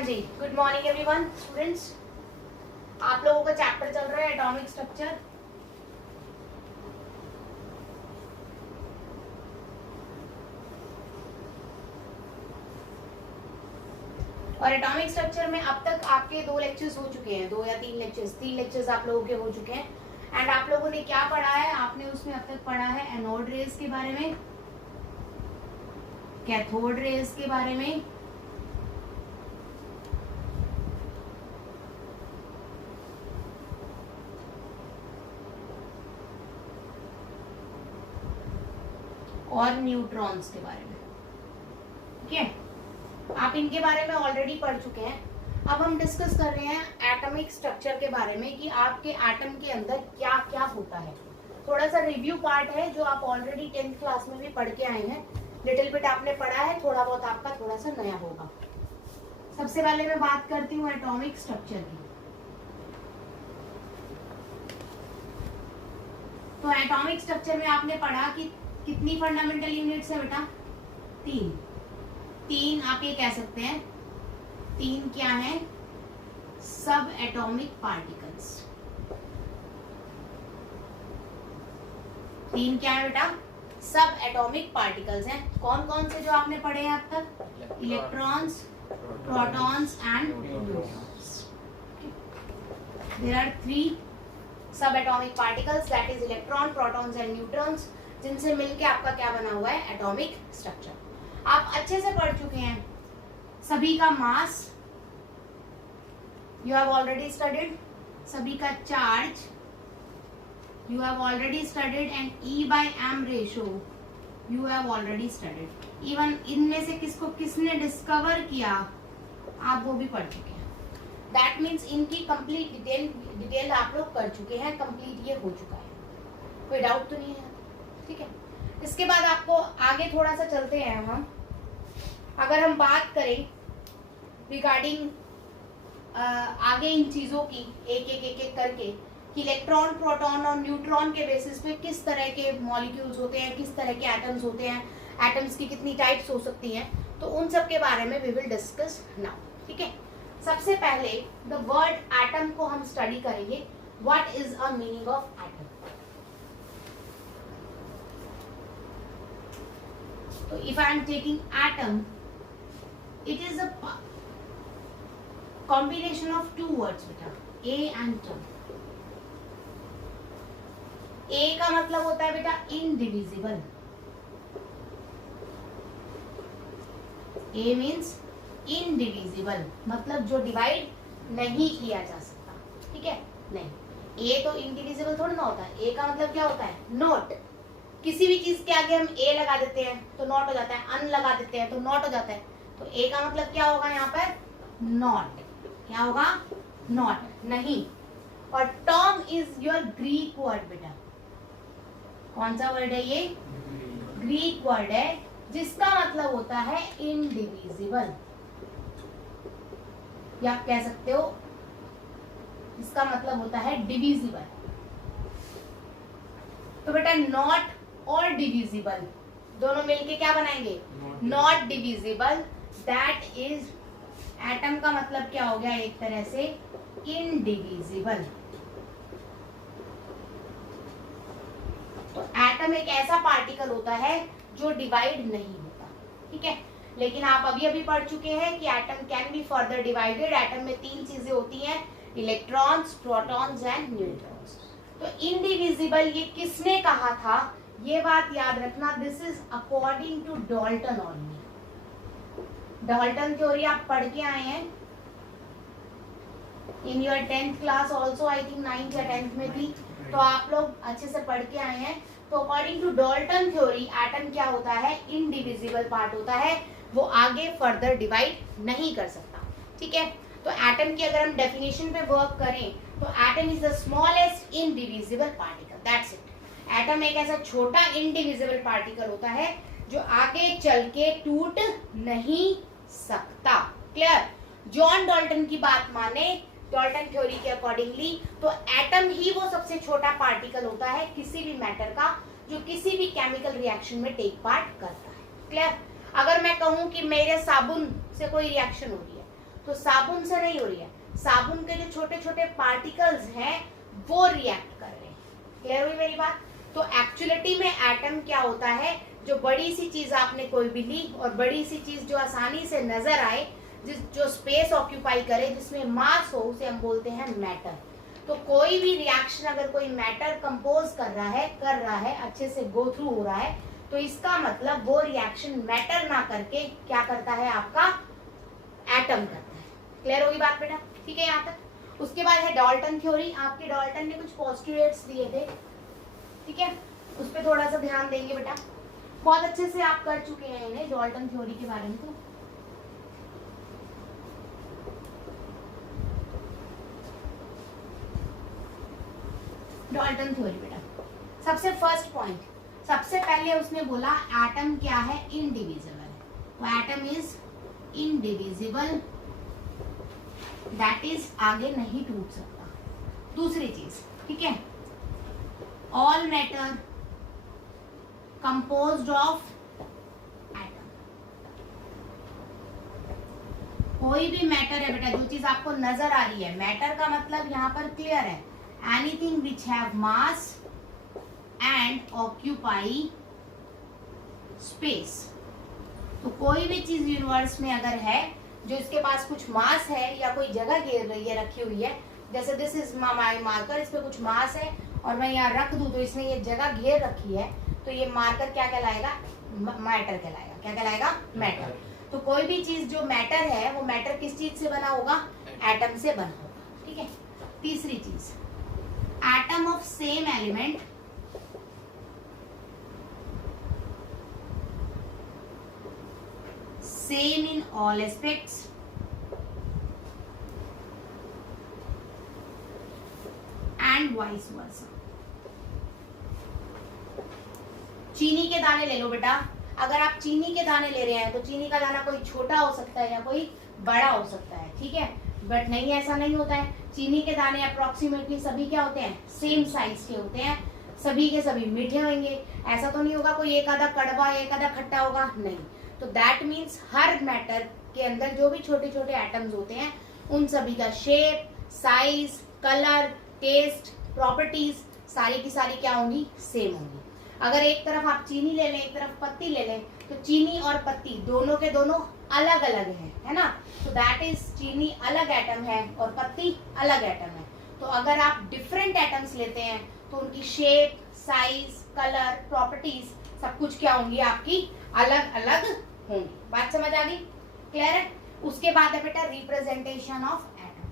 हाँ जी, good morning everyone students. आप लोगों का चैप्टर चल रहा है एटॉमिक स्ट्रक्चर। और एटॉमिक स्ट्रक्चर में अब तक आपके 2 लेक्चर्स हो चुके हैं, 2 या 3 लेक्चर्स, 3 लेक्चर्स आप लोगों के हो चुके हैं। एंड आप लोगों ने क्या पढ़ा है? आपने उसमें अब तक पढ़ा है एनोड रेज के बारे में, कैथोड रेज के बारे में, और न्यूट्रॉन्स के बारे में। ठीक है, आप इनके बारे में ऑलरेडी पढ़ चुके हैं। अब हम डिस्कस कर रहे हैं एटॉमिक स्ट्रक्चर के बारे में कि आपके एटम के अंदर क्या क्या होता है। थोड़ा सा रिव्यू पार्ट है जो आप ऑलरेडी 10th क्लास में भी पढ़ के आए हैं। लिटिल बिट आपने पढ़ा है, थोड़ा बहुत आपका थोड़ा सा नया होगा। सबसे पहले मैं बात करती हूँ एटॉमिक स्ट्रक्चर की। तो एटॉमिक स्ट्रक्चर में आपने पढ़ा कि कितनी फंडामेंटल यूनिट्स है बेटा? 3 आप ये कह सकते हैं। 3 क्या है? सब एटॉमिक पार्टिकल्स। 3 क्या है बेटा? सब एटॉमिक पार्टिकल्स हैं। कौन कौन से जो आपने पढ़े हैं अब तक? Electrons, protons and neutrons. There are 3 sub atomic particles, that is electron, protons and neutrons, जिनसे मिलके आपका क्या बना हुआ है? Atomic structure. आप अच्छे से पढ़ चुके हैं। सभी का mass you have already studied, सभी का charge you have already studied, and E by M ratio you have already studied. Even इनमें से किसको किसने डिस्कवर किया आप वो भी पढ़ चुके हैं। दैट मीन्स इनकी कंप्लीट डिटेल आप लोग कर चुके हैं, कंप्लीट ये हो चुका है, कोई डाउट तो नहीं है? ठीक है, इसके बाद आपको आगे थोड़ा सा चलते हैं हम। अगर हम बात करें रिगार्डिंग आगे इन चीजों की एक करके कि इलेक्ट्रॉन, प्रोटॉन और न्यूट्रॉन के बेसिस पे किस तरह के मॉलिक्यूल्स होते हैं, किस तरह के एटम्स होते हैं, एटम्स की कितनी टाइप्स हो सकती हैं, तो उन सब के बारे में वी विल डिस्कस नाउ। ठीक है, सबसे पहले द वर्ड एटम को हम स्टडी करेंगे। What is a meaning of atom? So if I am taking atom, it is a combination of 2 words beta, A and T. A का मतलब होता है बेटा indivisible. A means indivisible, मतलब जो डिवाइड नहीं किया जा सकता। ठीक है, नहीं, A तो indivisible थोड़ा ना होता है। A का मतलब क्या होता है? नॉट। किसी भी चीज के आगे हम ए लगा देते हैं तो नॉट हो जाता है, अन लगा देते हैं तो नॉट हो जाता है। तो ए का मतलब क्या होगा यहाँ पर? नॉट। क्या होगा? नॉट, नहीं। और Tom is your Greek word बेटा। कौन सा वर्ड है ये? ग्रीक वर्ड है, जिसका मतलब होता है इनडिविजिबल, या आप कह सकते हो इसका मतलब होता है डिविजिबल। तो बेटा नॉट और डिविजिबल दोनों मिलके क्या बनाएंगे? Not divisible. That is atom का मतलब क्या हो गया? एक तरह से इनडिविजिबल। तो एटम एक ऐसा पार्टिकल होता है जो डिवाइड नहीं होता। ठीक है, लेकिन आप अभी अभी पढ़ चुके हैं कि atom can be further divided. Atom में 3 चीजें होती हैं, इलेक्ट्रॉन्स, प्रोटॉन्स एंड न्यूट्रॉन्स। तो इनडिविजिबल ये किसने कहा था? ये बात याद रखना, this is according to Dalton only. Dalton theory आप पढ़ के आए हैं in your 10th class also, I think 9th या 10th में थी, तो आप लोग अच्छे से पढ़ के आए हैं। तो according to Dalton theory atom क्या होता है? इनडिविजिबल पार्ट होता है, वो आगे फर्दर डिवाइड नहीं कर सकता। ठीक है, तो एटम की अगर हम डेफिनेशन पे वर्क करें तो atom is the smallest indivisible particle, that's it. Atom एक ऐसा छोटा इनडिविजिबल पार्टिकल होता है जो आगे चल के टूट नहीं सकता। क्लियर? जॉन डाल्टन की बात माने, डाल्टन थ्योरी के अकॉर्डिंगली, तो एटम ही वो सबसे छोटा पार्टिकल होता है किसी भी मैटर का जो किसी भी केमिकल रिएक्शन में टेक पार्ट करता है। क्लियर? अगर मैं कहूं कि मेरे साबुन से कोई रिएक्शन हो रही है तो साबुन से नहीं हो रही है, साबुन के जो छोटे छोटे पार्टिकल्स हैं वो रिएक्ट कर रहे हैं। क्लियर हुई मेरी बात? तो एक्चुअलिटी में एटम क्या होता है, जो बड़ी सी चीज आपने कोई भी ली और बड़ी सी चीज जो आसानी से नजर आए, जो स्पेस ऑक्यूपाई करे, जिसमें मास हो, उसे हम बोलते हैं मैटर। तो कोई भी रिएक्शन अगर कोई मैटर कंपोज कर रहा है अच्छे से गो थ्रू हो रहा है, तो इसका मतलब वो रिएक्शन मैटर ना करके क्या करता है, आपका एटम करता है। क्लियर होगी बात बेटा? ठीक है यहाँ तक। उसके बाद है डाल्टन थ्योरी। आपके डाल्टन ने कुछ पोस्टुलेट्स दिए थे, ठीक है, उस पर थोड़ा सा ध्यान देंगे बेटा। बहुत अच्छे से आप कर चुके हैं इन्हें, डाल्टन थ्योरी के बारे में। तो डाल्टन थ्योरी बेटा, सबसे फर्स्ट पॉइंट, सबसे पहले उसने बोला एटम क्या है, इनडिविजिबल। तो atom is indivisible, that is आगे नहीं टूट सकता। दूसरी चीज, ठीक है, all matter composed of atom. कोई भी मैटर है बेटा, जो चीज आपको नजर आ रही है, मैटर का मतलब यहाँ पर क्लियर है, anything which have mass and occupy space. तो कोई भी चीज यूनिवर्स में अगर है जो इसके पास कुछ मास है या कोई जगह घेर रही है, रखी हुई है, जैसे दिस इज माई मार्कर, इस पे कुछ मास है और मैं यहाँ रख दूं तो इसने ये जगह घेर रखी है, तो ये मार्कर क्या कहलाएगा, मैटर कहलाएगा। क्या कहलाएगा? मैटर। तो कोई भी चीज जो मैटर है, वो मैटर किस चीज से बना होगा, एटम से बना होगा। ठीक है। तीसरी चीज, atom of same element same in all aspects and vice versa। चीनी के दाने ले लो बेटा, अगर आप चीनी के दाने ले रहे हैं तो चीनी का दाना कोई छोटा हो सकता है या कोई बड़ा हो सकता है, ठीक है, बट नहीं, ऐसा नहीं होता है। चीनी के दाने अप्रोक्सीमेटली सभी क्या होते हैं, सेम साइज के होते हैं, सभी के सभी मीठे होंगे। ऐसा तो नहीं होगा कोई एक आधा कड़वा एक आधा खट्टा होगा, नहीं। तो दैट मीन्स हर मैटर के अंदर जो भी छोटे छोटे एटम्स होते हैं, उन सभी का shape, size, colour, taste, properties सारी की सारी क्या होंगी, सेम होंगी। अगर एक तरफ आप चीनी ले लें, एक तरफ पत्ती ले लें, तो चीनी और पत्ती दोनों के दोनों अलग अलग हैं, है ना। तो दैट इज चीनी अलग एटम है और पत्ती अलग एटम है। तो अगर आप डिफरेंट एटम्स लेते हैं तो उनकी शेप, साइज, कलर, प्रॉपर्टीज सब कुछ क्या होंगी, आपकी अलग अलग होंगी। बात समझ आ गई? क्लियर है? उसके बाद है बेटा रिप्रेजेंटेशन ऑफ एटम।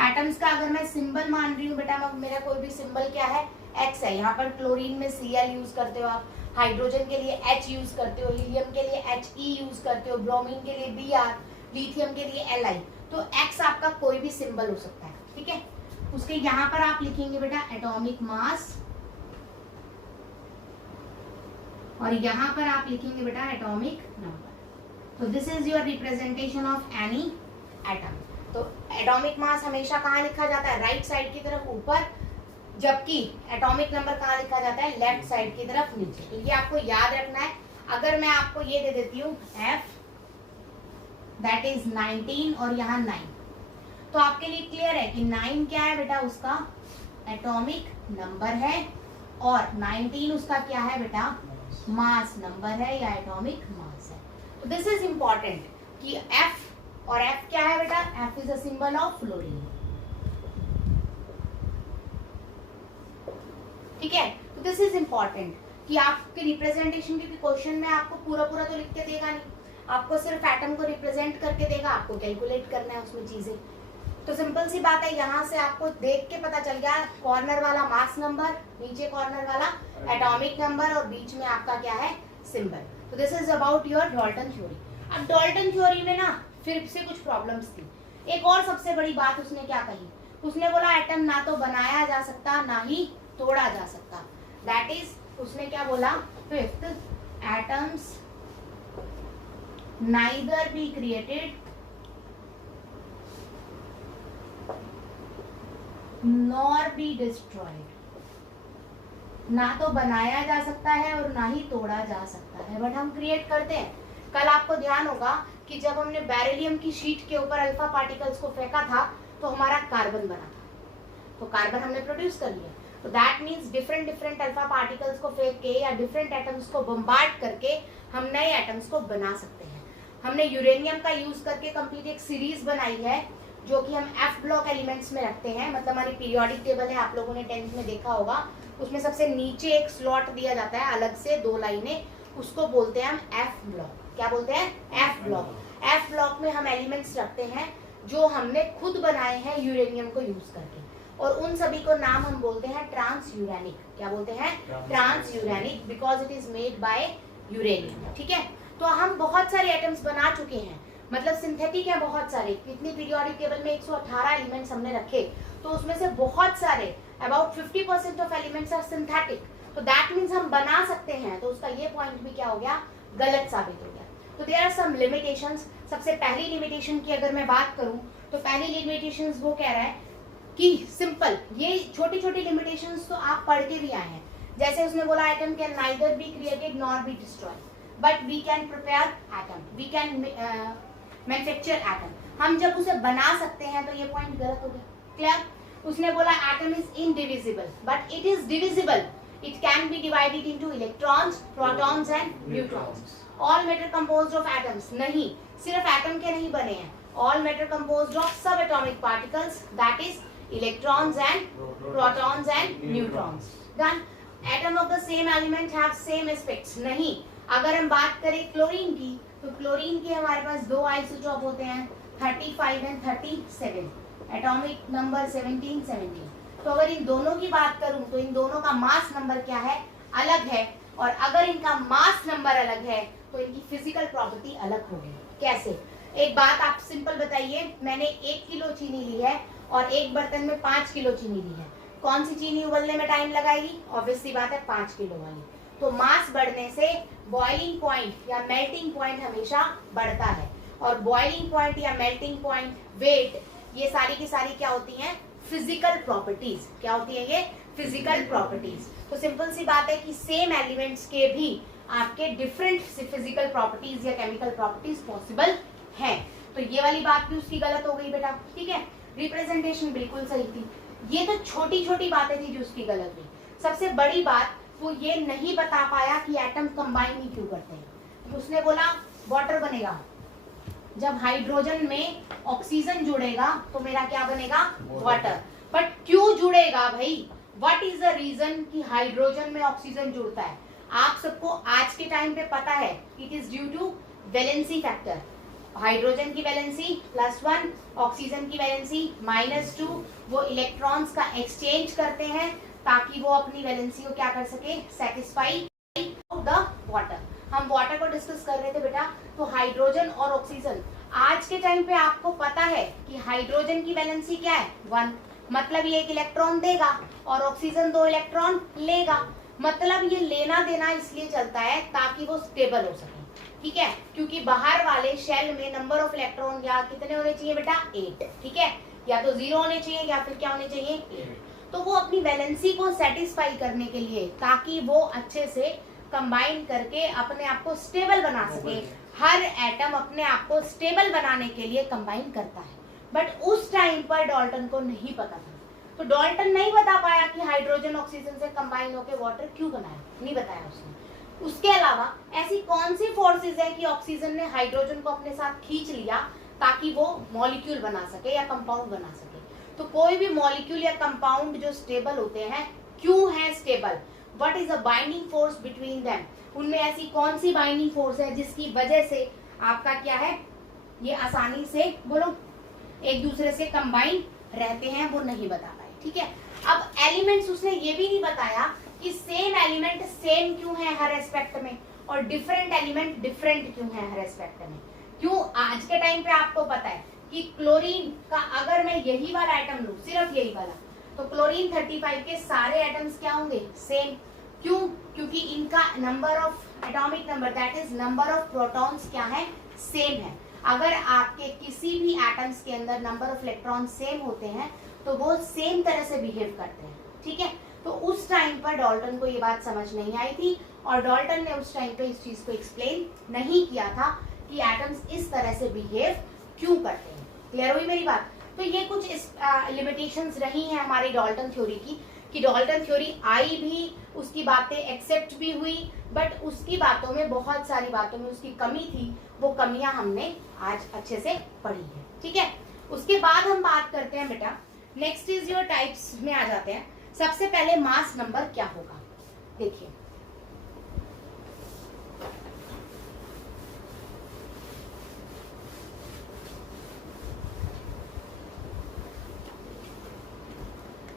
एटम्स का अगर मैं सिंबल मान रही हूँ बेटा, मेरा कोई भी सिंबल क्या है, एक्स है। यहाँ पर क्लोरीन में Cl यूज करते हो आप, हाइड्रोजन के लिए H यूज करते हो, हीलियम के लिए He यूज करते हो, ब्रोमीन के लिए Br, लिथियम के लिए Li। तो X आपका कोई भी सिंबल हो सकता है, ठीक है। उसके यहाँ पर आप लिखेंगे बेटा एटॉमिक मास, और यहाँ पर आप लिखेंगे बेटा एटॉमिक नंबर। तो this is your representation of any atom. तो एटॉमिक मास हमेशा कहाँ लिखा जाता है, राइट साइड की तरफ ऊपर, जबकि एटॉमिक नंबर कहाँ लिखा जाता है, लेफ्ट साइड की तरफ नीचे। तो ये आपको याद रखना है। अगर मैं आपको ये दे देती हूँ F दैट इज 19 और यहाँ 9, तो आपके लिए क्लियर है कि 9 क्या है बेटा, उसका एटॉमिक नंबर है, और 19 उसका क्या है बेटा, मास नंबर है या एटॉमिक मास है। तो दिस इज इंपॉर्टेंट कि F, और F क्या है बेटा, F is a symbol of fluorine. ठीक है। तो दिस इज इंपॉर्टेंट कि आपके रिप्रेजेंटेशन, क्योंकि क्वेश्चन में आपको पूरा पूरा तो लिख के देगा नहीं, आपको सिर्फ एटम को रिप्रेजेंट करके देगा, आपको कैलकुलेट करना है उसमें चीजें। तो सिंपल सी बात है, यहाँ से आपको देख के पता चल गया, कॉर्नर वाला मास नंबर, नीचे कॉर्नर वाला एटॉमिक नंबर, और बीच में आपका क्या है, सिंबल। तो this is about your Dalton theory. अब डाल्टन थ्योरी में ना फिर से कुछ प्रॉब्लम्स थी। एक और सबसे बड़ी बात उसने क्या कही, उसने बोला एटम ना तो बनाया जा सकता ना ही तोड़ा जा सकता। दैट इज, उसने क्या बोला, fifth, atoms neither be created nor be destroyed, ना तो बनाया जा सकता है और ना ही तोड़ा जा सकता है, बट हम क्रिएट करते हैं। कल आपको ध्यान होगा कि जब हमने बेरिलियम की शीट के ऊपर अल्फा पार्टिकल्स को फेंका था तो हमारा कार्बन बना था, तो कार्बन हमने प्रोड्यूस कर लिया। तो that means different different alpha particles को फेंक के या डिफरेंट एटम्स को बम्बार्ड करके हम नए एटम्स को बना सकते हैं। हमने यूरेनियम का यूज करके कंप्लीट एक सीरीज बनाई है जो कि हम एफ ब्लॉक एलिमेंट्स में रखते हैं, मतलब हमारी पीरियोडिक टेबल है, आप लोगों ने 10th में देखा होगा, उसमें सबसे नीचे एक स्लॉट दिया जाता है अलग से 2 लाइनें, उसको बोलते हैं हम एफ ब्लॉक। क्या बोलते हैं? F block. एफ ब्लॉक में हम एलिमेंट्स रखते हैं जो हमने खुद बनाए हैं यूरेनियम को यूज करके, और उन सभी को नाम हम बोलते हैं ट्रांस यूरेनिक। क्या बोलते हैं? Transuranic, because it is made by uranium. ठीक है, तो हम बहुत सारे एटम्स बना चुके हैं, मतलब सिंथेटिक है बहुत सारे। कितनी पीरियोडिक टेबल में 118 एलिमेंट्स हमने रखे, तो उसमें से बहुत सारे about 50% of elements are synthetic, तो दैट मीन्स हम बना सकते हैं। तो उसका ये पॉइंट भी क्या हो गया? गलत साबित हो गया। तो देयर आर सम लिमिटेशंस। सबसे पहली लिमिटेशन की अगर मैं बात करूं तो पहली लिमिटेशंस वो कह रहा है कि सिंपल, ये छोटी छोटी लिमिटेशंस तो आप पढ़ के भी आए हैं। जैसे उसने बोला atom can neither be created nor be destroyed, but we can prepare atom, we can manufacture atom. हम जब उसे बना सकते हैं तो ये पॉइंट गलत हो गया। क्लियर? उसने बोला atom is indivisible, but it is divisible. It can be divided into electrons, protons and neutrons. All matter composed of atoms, नहीं, सिर्फ एटम के नहीं बने हैं। ऑल मैटर कंपोज्ड ऑफ सब atomic particles, that is electrons and protons and neutrons. Done. Atom of the same element have same aspects. नहीं, अगर हम बात करें क्लोरीन की, तो क्लोरीन के हमारे पास 2 आइसोटॉप होते हैं, 35 एंड 37, एटॉमिक नंबर 17। तो अगर इन दोनों की बात करूं तो इन दोनों का मास नंबर क्या है? अलग है। और अगर इनका मास नंबर अलग है तो इनकी फिजिकल प्रॉपर्टी अलग होगी। कैसे? एक बात आप सिंपल बताइए, मैंने 1 किलो चीनी ली है और एक बर्तन में 5 किलो चीनी ली है, कौन सी चीनी उबलने में टाइम लगाएगी? ऑब्वियसली बात है 5 किलो वाली। तो मास बढ़ने से बॉइलिंग पॉइंट या मेल्टिंग पॉइंट हमेशा बढ़ता है, और बॉइलिंग पॉइंट या मेल्टिंग पॉइंट, वेट, ये सारी की सारी क्या होती हैं? Physical properties. क्या होती है ये? Physical properties. तो सिंपल सी बात है कि सेम एलिमेंट्स के भी आपके डिफरेंट फिजिकल प्रॉपर्टीज या केमिकल प्रॉपर्टीज पॉसिबल है। तो ये वाली बात भी उसकी गलत हो गई बेटा। ठीक है, रिप्रेजेंटेशन बिल्कुल सही थी। ये तो छोटी छोटी बातें थी जो उसकी गलत हुई। सबसे बड़ी बात वो ये नहीं बता पाया कि एटम कंबाइन ही क्यों करते हैं। उसने बोला वाटर बनेगा, जब हाइड्रोजन में ऑक्सीजन जुड़ेगा तो मेरा क्या बनेगा? वाटर। बट क्यों जुड़ेगा भाई? व्हाट इज द रीजन कि हाइड्रोजन में ऑक्सीजन जुड़ता है? आप सबको आज के टाइम पे पता है, it is due to valency factor. Hydrogen की वैलेंसी +1, ऑक्सीजन की वैलेंसी -2, वो इलेक्ट्रॉन्स का एक्सचेंज करते हैं ताकि वो अपनी वैलेंसी को क्या कर सके? Satisfy the water. हम वाटर को डिस्कस कर रहे थे बेटा। तो हाइड्रोजन और ऑक्सीजन, आज के टाइम पे आपको पता है कि हाइड्रोजन की वैलेंसी क्या है? 1, मतलब ये 1 इलेक्ट्रॉन देगा और ऑक्सीजन 2 इलेक्ट्रॉन लेगा। मतलब ये लेना देना इसलिए चलता है ताकि वो स्टेबल हो सके। ठीक है, क्योंकि बाहर वाले शेल में नंबर ऑफ इलेक्ट्रॉन या कितने होने चाहिए बेटा? 8। ठीक है, या तो 0 होने चाहिए या फिर क्या होने चाहिए? 8। तो वो अपनी वैलेंसी को सेटिस्फाई करने के लिए, ताकि वो अच्छे से कंबाइन करके अपने आप को स्टेबल बना सके। हर एटम अपने आप को स्टेबल बनाने के लिए कंबाइन करता है, बट उस टाइम पर डाल्टन को नहीं पता था। तो डाल्टन नहीं बता पाया कि हाइड्रोजन ऑक्सीजन से कंबाइन होकर वाटर क्यों बनाया, नहीं बताया उसने। उसके अलावा ऐसी कौन सी फोर्सेस है कि ऑक्सीजन ने हाइड्रोजन को अपने साथ खींच लिया ताकि वो मॉलिक्यूल बना सके या कंपाउंड बना सके? तो कोई भी मॉलिक्यूल या कंपाउंड जो स्टेबल होते हैं, क्यों है stable? What is the binding force between them? उनमें ऐसी कौन सी बाइंडिंग फोर्स है जिसकी वजह से आपका क्या है, ये आसानी से बोलो एक दूसरे से कंबाइन रहते हैं? वो नहीं बता पाए। ठीक है, अब एलिमेंट्स उसने ये भी नहीं बताया कि सेम एलिमेंट सेम क्यों है हर एस्पेक्ट में, और डिफरेंट एलिमेंट डिफरेंट क्यों है हर एस्पेक्ट में। क्यों? आज के टाइम पे आपको पता है कि क्लोरीन का अगर मैं यही वाला एटम लूं, सिर्फ यही वाला, तो क्लोरीन 35 के सारे एटम्स क्या होंगे? सेम। क्यों? क्योंकि इनका number of atomic number, that is number of protons क्या है? सेम है। अगर आपके किसी भी एटम्स के अंदर नंबर ऑफ इलेक्ट्रॉन सेम होते हैं तो वो सेम तरह से बिहेव करते हैं, ठीक है। तो उस टाइम पर डाल्टन को ये बात समझ नहीं आई थी और डाल्टन ने उस टाइम पे इस चीज को एक्सप्लेन नहीं किया था कि एटम्स इस तरह से बिहेव क्यों करते हैं। क्लियर हुई मेरी बात? तो ये कुछ इस लिमिटेशंस रही हैं हमारी डाल्टन थ्योरी की, कि डाल्टन थ्योरी आई भी, उसकी बातें एक्सेप्ट भी हुई, बट उसकी बातों में, बहुत सारी बातों में उसकी कमी थी। वो कमियां हमने आज अच्छे से पढ़ी है, ठीक है। उसके बाद हम बात करते हैं बेटा, नेक्स्ट इज योर टाइप्स में आ जाते हैं। सबसे पहले मास नंबर क्या होगा, देखिए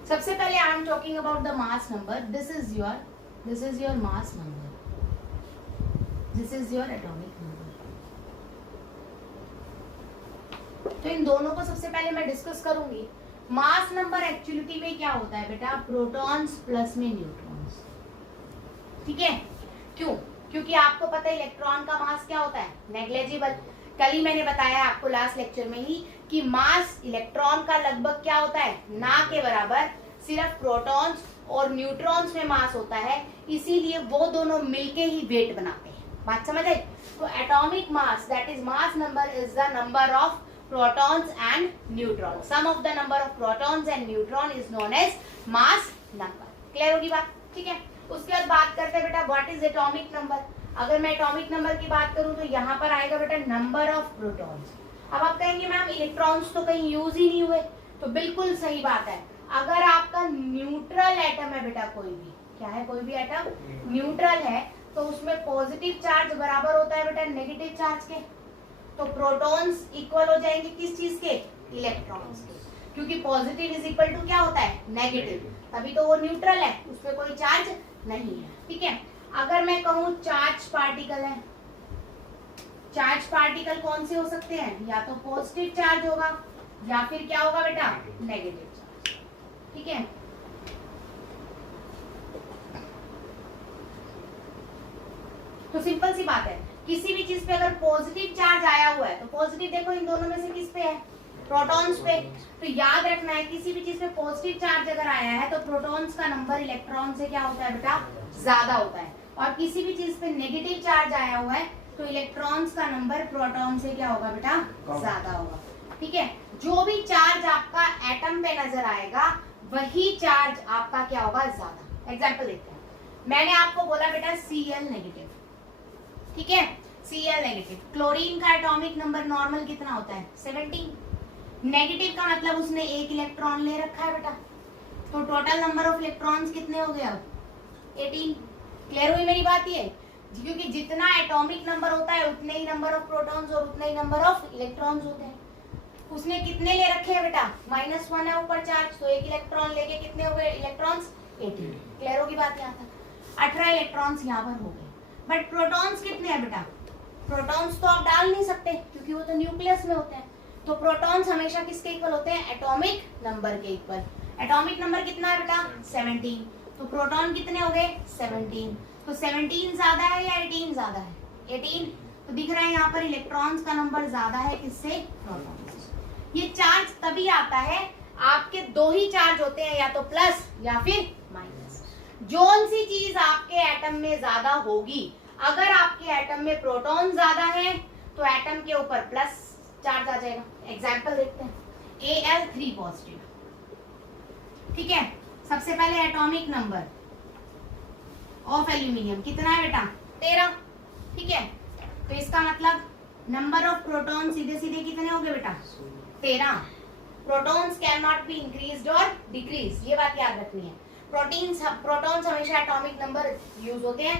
सबसे पहले I am talking about the mass number. This is your mass number, this is your atomic number. तो इन दोनों को सबसे पहले मैं डिस्कस करूंगी। मास नंबर एक्चुअलिटी में क्या होता है बेटा, प्रोटॉन्स प्लस में न्यूट्रॉन्स, ठीक है। क्यों? क्योंकि आपको पता है इलेक्ट्रॉन का मास क्या होता है, नेग्लेजिबल। कल ही मैंने बताया आपको लास्ट लेक्चर में ही कि मास इलेक्ट्रॉन का लगभग क्या होता है, ना के बराबर। सिर्फ प्रोटॉन्स और न्यूट्रॉन्स में मास होता है, इसीलिए वो दोनों मिलके ही वेट बनाते हैं। बात समझ आई? तो atomic mass, that is mass number, is the number of protons and neutrons. Sum of the number of protons and neutron is known as mass number. Clear होगी बात? ठीक है। उसके बाद बात करते हैं बेटा व्हाट इज एटॉमिक नंबर। अगर मैं एटॉमिक नंबर की बात करूं तो यहाँ पर आएगा बेटा नंबर ऑफ प्रोटॉन्स। अब आप कहेंगे मैम इलेक्ट्रॉन्स तो कहीं यूज ही नहीं हुए, तो बिल्कुल सही बात है। अगर आपका न्यूट्रल एटम है बेटा, कोई भी, क्या है, कोई भी एटम न्यूट्रल है, तो उसमें पॉजिटिव चार्ज बराबर होता है बेटा नेगेटिव चार्ज के। तो प्रोटॉन्स इक्वल हो जाएंगे किस चीज के, इलेक्ट्रॉन्स के, क्योंकि पॉजिटिव इज इक्वल टू क्या होता है, नेगेटिव, तभी तो वो न्यूट्रल है, उसमें कोई चार्ज नहीं है, ठीक है। अगर मैं कहूँ चार्ज पार्टिकल है, चार्ज पार्टिकल कौन से हो सकते हैं, या तो पॉजिटिव चार्ज होगा या फिर क्या होगा बेटा, नेगेटिव चार्ज, ठीक है। तो सिंपल सी बात है, किसी भी चीज पे अगर पॉजिटिव चार्ज आया हुआ है तो पॉजिटिव देखो इन दोनों में से किस पे है, प्रोटॉन्स पे। तो याद रखना है किसी भी चीज पे पॉजिटिव चार्ज अगर आया है तो प्रोटॉन्स का नंबर इलेक्ट्रॉन से क्या होता है बेटा, ज्यादा होता है। और किसी भी चीज पे नेगेटिव चार्ज आया हुआ है तो इलेक्ट्रॉन्स का नंबर प्रोटॉन से क्या होगा बेटा, ज्यादा होगा, ठीक है। जो भी चार्ज आपका एटम पे नजर आएगा वही चार्ज आपका क्या होगा, ज्यादा। एग्जाम्पल देखते हैं, मैंने आपको बोला बेटा Cl नेगेटिव, ठीक है, Cl नेगेटिव। क्लोरीन का एटॉमिक नंबर नॉर्मल कितना होता है, 17। नेगेटिव का मतलब उसने एक इलेक्ट्रॉन ले रखा है बेटा, तो टोटल नंबर ऑफ इलेक्ट्रॉन्स कितने हो गए अब, 18। क्लियर हुई मेरी बात ये? क्योंकि जितना एटॉमिक नंबर होता है उतने ही नंबर ऑफ प्रोटॉन्स और उतने ही नंबर ऑफ इलेक्ट्रॉन्स होते हैं। उसने कितने ले रखे हैं बेटा, -1 है ऊपर चार्ज, तो एक इलेक्ट्रॉन लेके कितने हो गए इलेक्ट्रॉन्स, 18। क्लियर होगी बात यहाँ तक? 18 इलेक्ट्रॉन्स यहाँ पर हो गए। बट प्रोटॉन्स कितने हैं बेटा, प्रोटॉन्स तो आप डाल नहीं सकते क्योंकि वो तो न्यूक्लियस में होते हैं। तो प्रोटॉन्स हमेशा किसके इक्वल होते हैं, एटॉमिक नंबर के इक्वल। एटॉमिक नंबर कितना है बेटा, 17। तो प्रोटॉन कितने हो गए, 17। तो 17 ज्यादा है या 18 ज्यादा है, 18। तो दिख रहा है यहाँ पर इलेक्ट्रॉन्स का नंबर ज्यादा है किससे, प्रोटॉन्स। ये चार्ज तभी आता है, आपके दो ही चार्ज होते हैं, या तो प्लस या फिर माइनस। जोन सी चीज आपके एटम में ज्यादा होगी, अगर आपके एटम में प्रोटॉन ज्यादा है तो एटम के ऊपर प्लस चार्ज आ जाएगा। एग्जाम्पल देखते हैं, Al3 पॉजिटिव, ठीक है। सबसे पहले एटॉमिक नंबर ऑफ एल्यूमिनियम कितना है बेटा, 13, ठीक है। तो इसका मतलब नंबर ऑफ प्रोटॉन सीधे सीधे कितने हो गए बेटा, 13। Protons can not be increased और डिक्रीज, ये बात याद रखनी है। प्रोटॉन्स हमेशा एटॉमिक नंबर यूज होते हैं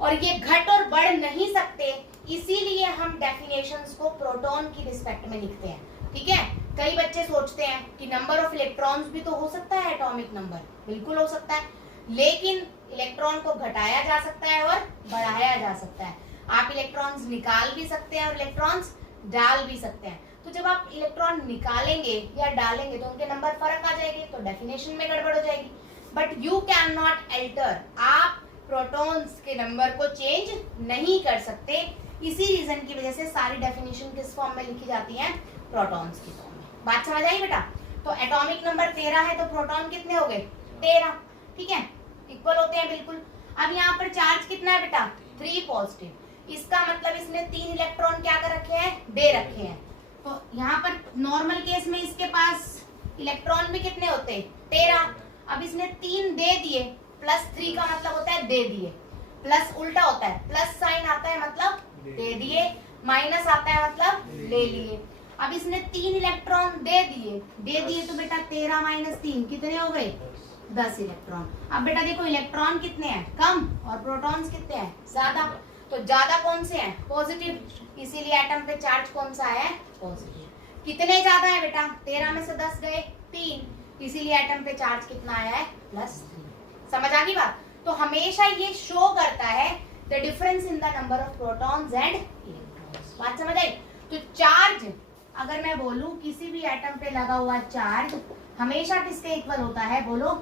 और ये घट और बढ़ नहीं सकते, इसीलिए हम डेफिनेशंस को प्रोटॉन की रिस्पेक्ट में लिखते हैं, ठीक है। कई बच्चे सोचते हैं कि नंबर ऑफ इलेक्ट्रॉन्स भी तो हो सकता है एटॉमिक नंबर, बिल्कुल हो सकता है, लेकिन इलेक्ट्रॉन को घटाया जा सकता है और बढ़ाया जा सकता है। आप इलेक्ट्रॉन्स निकाल भी सकते हैं और इलेक्ट्रॉन्स डाल भी सकते हैं। तो जब आप इलेक्ट्रॉन निकालेंगे या डालेंगे तो उनके नंबर फर्क आ जाएंगे, तो डेफिनेशन में गड़बड़ हो जाएगी। But you can not alter, आप प्रोटॉन्स के नंबर को चेंज नहीं कर सकते। इसी रीजन की वजह से सारी डेफिनेशन किस फॉर्म में लिखी जाती है, प्रोटॉन्स की फॉर्म में। बात समझ आई बेटा? तो एटॉमिक नंबर 13 है तो प्रोटॉन कितने हो गए 13, ठीक है, इक्वल होते हैं बिल्कुल। अब यहाँ पर चार्ज कितना है बेटा 3 पॉजिटिव, इसका मतलब इसने 3 इलेक्ट्रॉन क्या कर रखे हैं दे रखे हैं। तो यहाँ पर नॉर्मल केस में इसके पास इलेक्ट्रॉन भी कितने होते हैं 13, अब इसने 3 दे दिए, +3 का मतलब होता है दे दिए, प्लस उल्टा होता है प्लस साइन आता है मतलब दे दिए, माइनस आता है मतलब ले लिए। अब इसने 3 इलेक्ट्रॉन दे दिए तो बेटा 13 - 3 कितने हो गए 10 इलेक्ट्रॉन। अब बेटा देखो इलेक्ट्रॉन कितने हैं कम और प्रोटॉन्स कितने हैं ज्यादा, तो ज्यादा कौन से हैं पॉजिटिव, इसीलिए एटम पे चार्ज कौन सा है पॉजिटिव। कितने ज्यादा है बेटा 13 में से 10 गए 3, इसीलिए एटम पे चार्ज कितना आया है +3। समझ आ गई बात। तो हमेशा ये शो करता है the difference in the number of protons and electrons. बात समझ आई। तो चार्ज अगर मैं बोलूं किसी भी एटम पे लगा हुआ चार्ज हमेशा किसके इक्वल होता है बोलो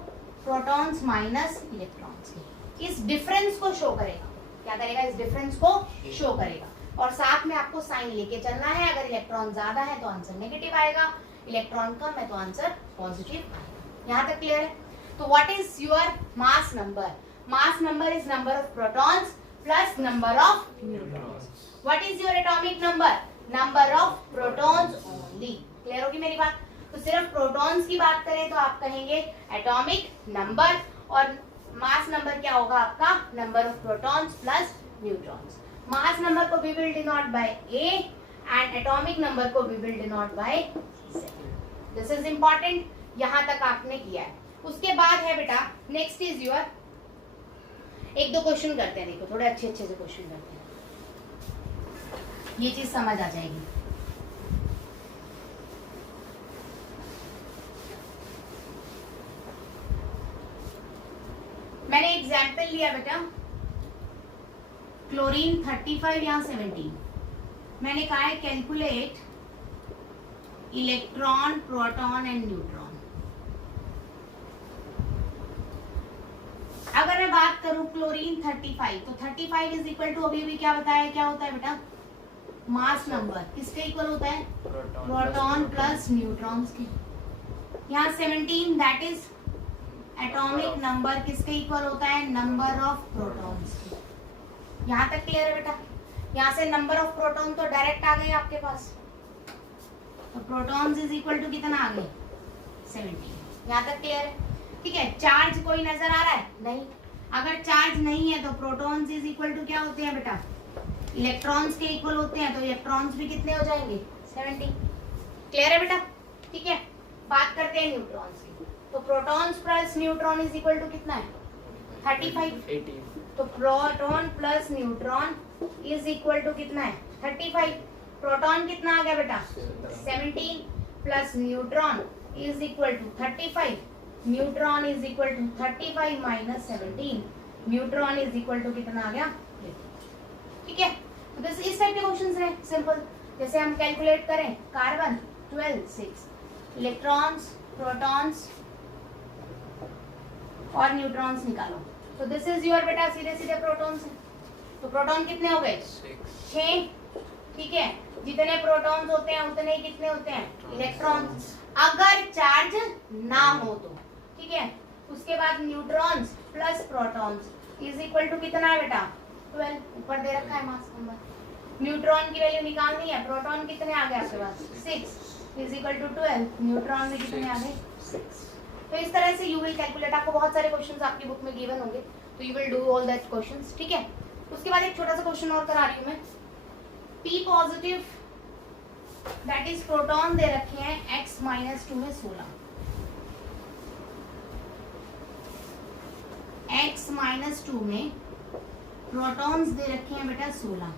प्रोटॉन्स माइनस इलेक्ट्रॉन्स के। इस डिफरेंस को शो करेगा, क्या करेगा इस डिफरेंस को शो करेगा, और साथ में आपको साइन लेके चलना है। अगर इलेक्ट्रॉन ज्यादा है तो आंसर नेगेटिव आएगा, इलेक्ट्रॉन कम है तो आंसर पॉजिटिव आएगा। यहाँ तक क्लियर है। तो what is your mass number? Mass number is number of protons plus number of neutrons. What is your atomic number? Number of protons only. Clear होगी मेरी बात। तो सिर्फ प्रोटॉन्स की बात करें तो आप कहेंगे एटॉमिक नंबर, और मास नंबर क्या होगा आपका number of protons plus neutrons. Mass number को we will denote by A and atomic number को we will denote by Z. This is important. यहाँ तक आपने किया है। उसके बाद है बेटा नेक्स्ट इज योर, एक दो क्वेश्चन करते हैं, देखो थोड़े अच्छे अच्छे से क्वेश्चन करते हैं, ये चीज समझ आ जाएगी। मैंने एग्जाम्पल लिया बेटा क्लोरीन 35 या 17, मैंने कहा है calculate electron proton and neutron. अगर मैं बात करूं क्लोरीन 35 तो 35 इज इक्वल टू अभी भी क्या बताया क्या होता है बेटा मास नंबर, किसके इक्वल होता है प्रोटॉन प्लस न्यूट्रॉन्स के। यहाँ 17 दैट इज एटॉमिक नंबर, किसके इक्वल होता है नंबर ऑफ प्रोटॉन्स के। यहाँ तक क्लियर है बेटा। यहाँ से नंबर ऑफ प्रोटॉन तो डायरेक्ट आ गए आपके पास, तो प्रोटॉन्स इज इक्वल टू कितना आ गए 17। यहाँ तक क्लियर है, ठीक है। चार्ज कोई नजर आ रहा है नहीं, अगर चार्ज नहीं है तो प्रोटॉन्स इज इक्वल टू क्या होते हैं बेटा इलेक्ट्रॉन्स के इक्वल होते हैं, तो इलेक्ट्रॉन्स भी कितने हो जाएंगे 17। क्लियर है बेटा, ठीक है। बात करते हैं न्यूट्रॉन्स की, तो protons plus neutron is equal to कितना है 35, तो proton plus neutron is equal to कितना है 35। प्रोटॉन कितना आ गया बेटा 17 plus neutron is equal to 35, neutron is equal to 35 minus 17, neutron is equal to कितना आ गया, ठीक है। तो बस इस टाइप के क्वेश्चंस हैं सिंपल। जैसे हम कैलकुलेट करें कार्बन 12 6, इलेक्ट्रॉन्स प्रोटॉन्स और न्यूट्रॉन्स निकालो, तो दिस इज योर बेटा सीधे सीधे प्रोटॉन्स है, तो प्रोटॉन कितने हो गए 6, ठीक है। जितने प्रोटॉन्स होते हैं उतने ही कितने होते हैं इलेक्ट्रॉन्स, अगर चार्ज ना हो तो, ठीक है। उसके बाद neutrons plus protons is equal to कितना है बेटा 12, ऊपर दे रखा है मास नंबर। न्यूट्रॉन की वैल्यू निकालनी है, प्रोटॉन कितने आ गए आपके पास 6 इज इक्वल टू 12, न्यूट्रॉन में कितने आ गए 6। तो इस तरह से यू विल कैलकुलेट। आपको बहुत सारे क्वेश्चंस आपकी बुक में गिवन होंगे, तो you will do all that questions, ठीक है। उसके बाद एक छोटा सा क्वेश्चन और करा रही हूँ मैं। P positive that is proton दे रखे हैं x माइनस 2 में 16, x माइनस 2 में प्रोटॉन्स दे रखे हैं बेटा 16,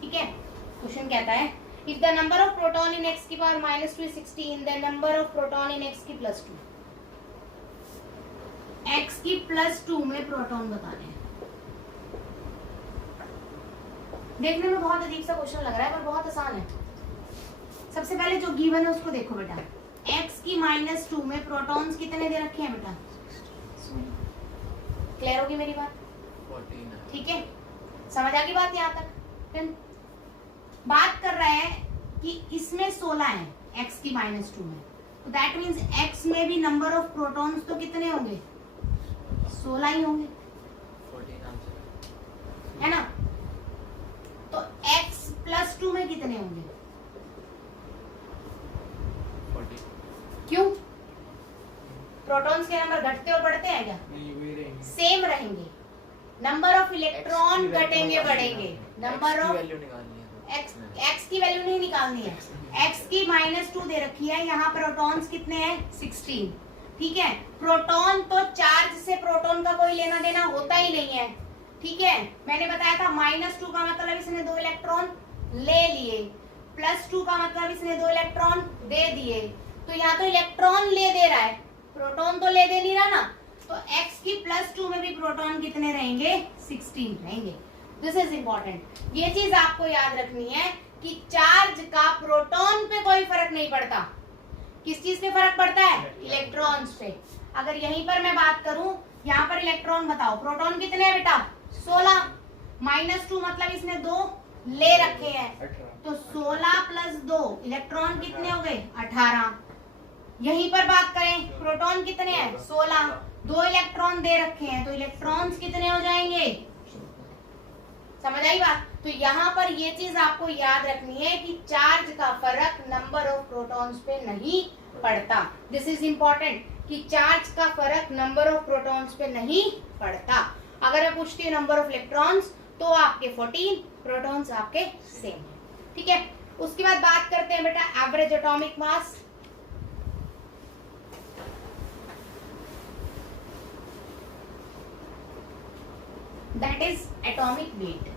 ठीक है। क्वेश्चन कहता है if the number of proton in x की power -2 is 16, the number of proton in x की +2, x की +2 में प्रोटॉन बताने हैं। देखने में बहुत अजीब सा क्वेश्चन लग रहा है पर बहुत आसान है। सबसे पहले जो गिवन है उसको देखो बेटा, x की -2 में प्रोटॉन्स कितने दे रखे हैं बेटा, क्लियर होगी मेरी बात, ठीक है। समझ आ गई बात यहाँ तक। फिर बात कर रहे हैं कि इसमें 16 है x की -2 में, तो दैट मीन्स x में भी नंबर ऑफ प्रोटॉन्स तो कितने होंगे? 16 ही होंगे, है ना? तो x प्लस 2 में कितने होंगे? 40। क्यों? प्रोटॉन्स के नंबर घटते और बढ़ते हैं क्या? सेम रहेंगे। नंबर ऑफ इलेक्ट्रॉन घटेंगे बढ़ेंगे, नंबर ऑफ x की वैल्यू नहीं निकालनी है, x की -2 दे रखी है, यहाँ प्रोटॉन्स कितने हैं? 16। ठीक है, प्रोटॉन तो चार्ज से प्रोटॉन का कोई लेना देना होता ही नहीं है। ठीक है, मैंने बताया था -2 का मतलब इसने 2 इलेक्ट्रॉन ले लिए, +2 का मतलब इसने 2 इलेक्ट्रॉन दे दिए। तो यहाँ तो इलेक्ट्रॉन ले दे रहा है, प्रोटॉन तो ले दे नहीं रहा ना। तो x की +2 में भी प्रोटॉन कितने रहेंगे? 16 रहेंगे। This is important. ये चीज आपको याद रखनी है कि चार्ज का प्रोटॉन पे कोई फर्क नहीं पड़ता। किस चीज पे फर्क पड़ता है? इलेक्ट्रॉन्स पे। अगर यहीं पर मैं बात करूं, यहाँ पर इलेक्ट्रॉन बताओ, प्रोटॉन कितने हैं बेटा? 16। -2 मतलब इसने 2 ले रखे हैं, तो 16 + 2 इलेक्ट्रॉन कितने हो गए? 18। यहीं पर बात करें, प्रोटॉन कितने हैं? 16, 2 इलेक्ट्रॉन दे रखे हैं, तो इलेक्ट्रॉन्स कितने हो जाएंगे? समझ आई बात? तो यहाँ पर ये चीज आपको याद रखनी है कि चार्ज का फर्क नंबर ऑफ प्रोटॉन्स पे नहीं पड़ता। दिस इज इंपॉर्टेंट कि चार्ज का फर्क नंबर ऑफ प्रोटॉन्स पे नहीं पड़ता। अगर मैं पूछती हूँ नंबर ऑफ इलेक्ट्रॉन्स, तो आपके 14, प्रोटॉन्स आपके सेम है। ठीक है, उसके बाद बात करते हैं बेटा average atomic mass. That is atomic weight.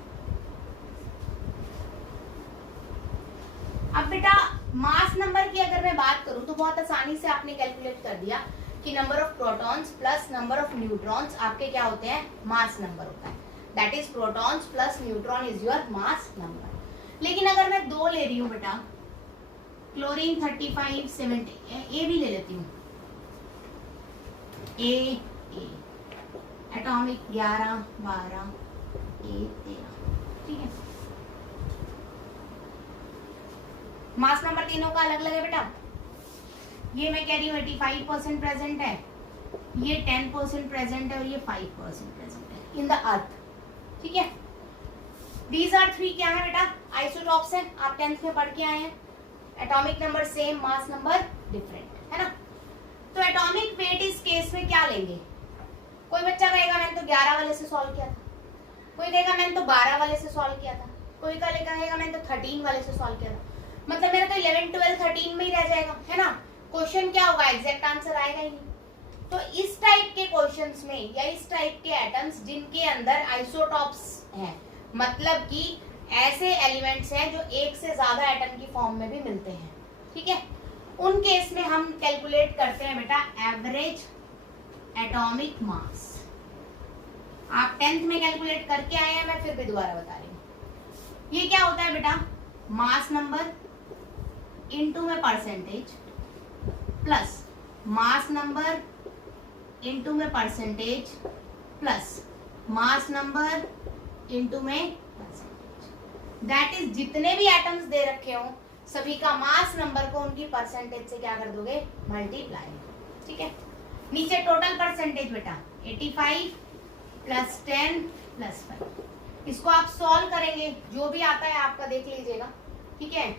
अब बेटा मास नंबर की अगर मैं बात करूं तो बहुत आसानी से आपने कैलकुलेट कर दिया कि number of protons plus number of neutrons आपके क्या होते हैं? मास नंबर होता है। That is protons plus neutron is your mass number. लेकिन अगर मैं 2 ले रही हूं बेटा, क्लोरीन 35, 70, ए भी ले लेती हूँ, ए एटॉमिक 11, 12, ए 13। ठीक है, मास नंबर तीनों का अलग अलग है बेटा। ये मैं कह रही हूँ 85% प्रेजेंट है, ये 10% प्रेजेंट है और ये 5% प्रेजेंट है इन द अर्थ। ठीक है, दीज आर 3 क्या है बेटा? आइसोटॉप्स हैं, आप 10th में पढ़ के आए हैं। Atomic number same, mass number different, है ना? तो एटॉमिक वेट इस केस में क्या लेंगे? कोई बच्चा कहेगा मैंने तो 11 वाले से सॉल्व किया था, कोई कहेगा मैंने तो 12 वाले से सॉल्व किया था, कोई कहेगा मैंने तो 13 वाले से सॉल्व किया था। मतलब मेरा तो 11, 12, 13 में ही रह जाएगा, है ना? क्वेश्चन क्या होगा? एग्जैक्ट आंसर आएगा ही नहीं। तो इस टाइप के क्वेश्चंस में या इस टाइप के एटम्स जिनके अंदर आइसोटॉप्स हैं, मतलब कि ऐसे एलिमेंट्स हैं जो एक से ज्यादा एटम की फॉर्म में भी मिलते हैं, ठीक है, उन केस में हम कैलकुलेट करते हैं बेटा एवरेज एटॉमिक मास। आप 10th में कैलकुलेट करके आए हैं, मैं फिर भी दोबारा बता रही हूँ। ये क्या होता है बेटा? मास नंबर इनटू में percentage plus mass number into में percentage plus mass number into में परसेंटेज। दैट इज जितने भी एटम्स दे रखे हो सभी का मास नंबर को उनकी परसेंटेज से क्या कर दोगे? मल्टीप्लाई। ठीक है, नीचे टोटल परसेंटेज बेटा 85 प्लस 10 प्लस 5। इसको आप सॉल्व करेंगे, जो भी आता है आपका देख लीजिएगा। ठीक है,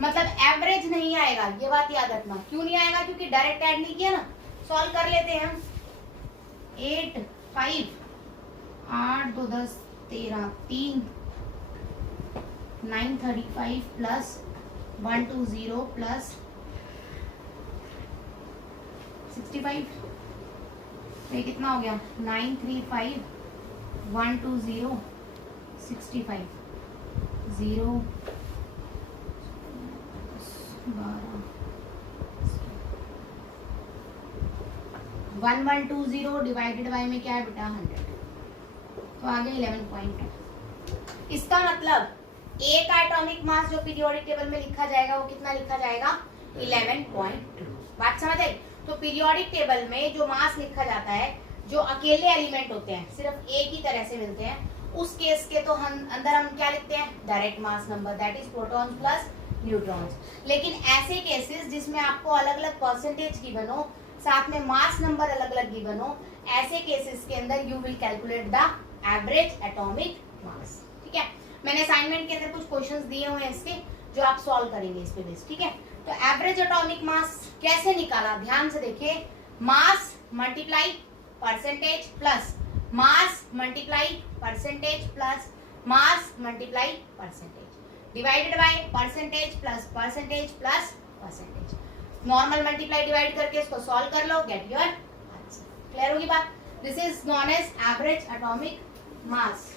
मतलब एवरेज नहीं आएगा, ये बात याद रखना। क्यों नहीं आएगा? क्योंकि डायरेक्ट ऐड नहीं किया ना। सॉल्व कर लेते हैं हम। 8 5 8 2 10 13 3 9 35 प्लस 1 2 0 प्लस 65। ये कितना हो गया? 9 3 5 1 2 0 65 0 12 1 1 2 0 डिवाइडेड बाय में क्या है बेटा? 100। तो आगे 11.2। इसका मतलब ए का एटॉमिक मास जो पीरियोडिक टेबल में लिखा जाएगा वो कितना लिखा जाएगा? 11.2। बात समझ आई? तो पीरियोडिक टेबल में जो मास लिखा जाता है, जो अकेले एलिमेंट होते हैं सिर्फ एक ही तरह से मिलते हैं, उस केस के तो हम अंदर हम क्या लिखते हैं? Direct mass number, that is protons plus neutrons. लेकिन ऐसे केसेस जिसमें आपको अलग अलग परसेंटेज गिवन हो, साथ में मास नंबर अलग अलग गिवन हो, ऐसे केसेस के अंदर you will calculate the average atomic मास। ठीक है, मैंने असाइनमेंट के अंदर कुछ क्वेश्चंस दिए हुए हैं इसके, जो आप सॉल्व करेंगे इस पे बेस। ठीक है, तो एवरेज एटॉमिक मास कैसे निकाला, ध्यान से देखिए। Mass multiply percentage plus mass multiply percentage plus mass multiply percentage divided by percentage plus percentage plus percentage. Normal multiply divide करके इसको सॉल्व कर लो, गेट योर आंसर। क्लियर होगी बात? This is known as average atomic mass.